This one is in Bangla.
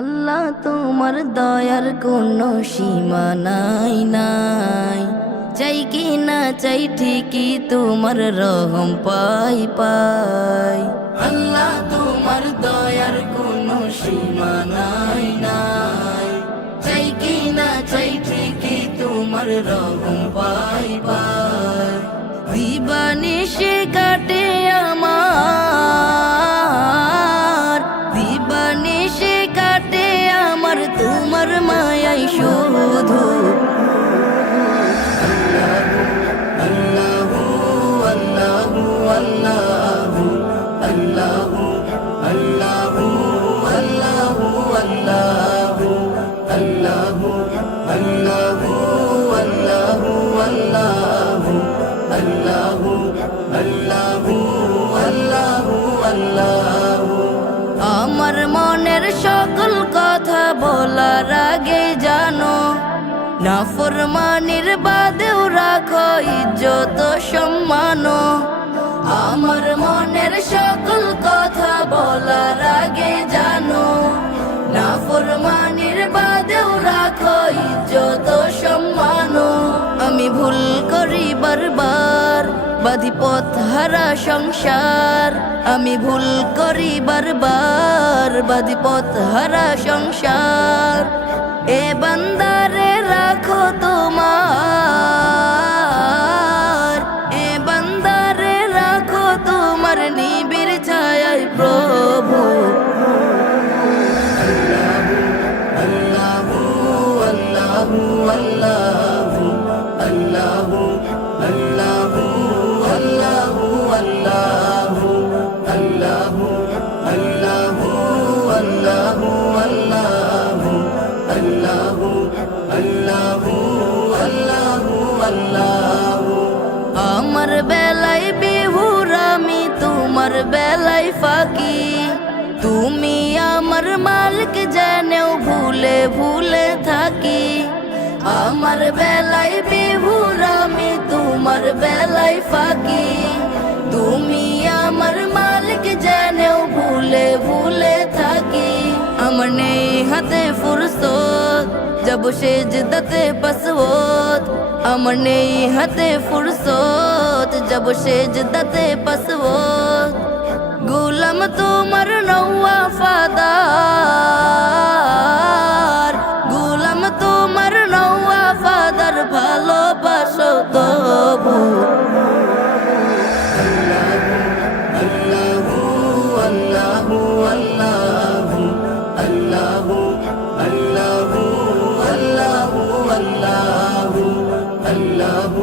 আল্লাহ তোমার দয়ার কোনো সীমা নাই নাই, চাই কি না চাই ঠিকই তোমার রহম পাই পাই। আল্লাহ তোমার দয়ার কোনো সীমা নাই নাই, চাই কি না চাই ঠিকই তোমার রহম পাই পাই। দিবানিশি কাটে আমার, দিবানিশি কাটে আমার তোমার মায়াই শুধু। আল্লাহু আল্লাহু আল্লাহু আল্লাহু আল্লাহু আল্লাহু আল্লাহু আল্লাহু আল্লাহু আল্লাহু আল্লাহু আল্লাহু আল্লাহু আল্লাহু আল্লাহু। আমার মনের সকল কথা বলার আগে জানো, নাফরমানির বাদেও রাখো ইজ্জত সম্মান। আমার মনের সকল কথা বলার আগে জানো, নাফরমানির বাদেও রাখো ইজ্জত সম্মান। আমি ভুল করি বারবার, বাঁধি পথ হারা সংসার। আমি ভুল করি বারবার, বাঁধি পথ হারা সংসার। এ বান্দারে রাখো তোমার, এ বান্দারে রাখো তোমার নিবিড় ছায়ায় প্রভু। আল্লাহু আল্লাহু আল্লাহু আল্লাহু আল্লাহু আল্লাহু আল্লাহু আল্লাহু আল্লাহু আল্লাহু আল্লাহু আল্লাহু আল্লাহু আল্লাহু আল্লাহু। আমার বেলায় বিহুর আমি তোমার বেলায় ফাঁকি, তুমি আমার মালিক জেনেও ভুলে ভুলে থাকি। আমার বেলায় বিহুর আমি তোমার বেলায় ফাঁকি, তুমি আমার মালিক জেনেও ভুলে ভুলে থাকি। আমার নেই হাতে ফুরসত, যাব সেজদাতে পাসওয়াত। আমার নেই হাতে ফুরসত, যাব সেজদাতে পাসওয়াত। গোলাম তোমার নওয়াফাদার, গোলাম তোমার নওয়াফাদার, ভালোবাসো তবু। আল্লাহু আল্লাহু আল্লাহু আল্লাহু আল্লাহু আল্লাহু আল্লাহু আল্লাহু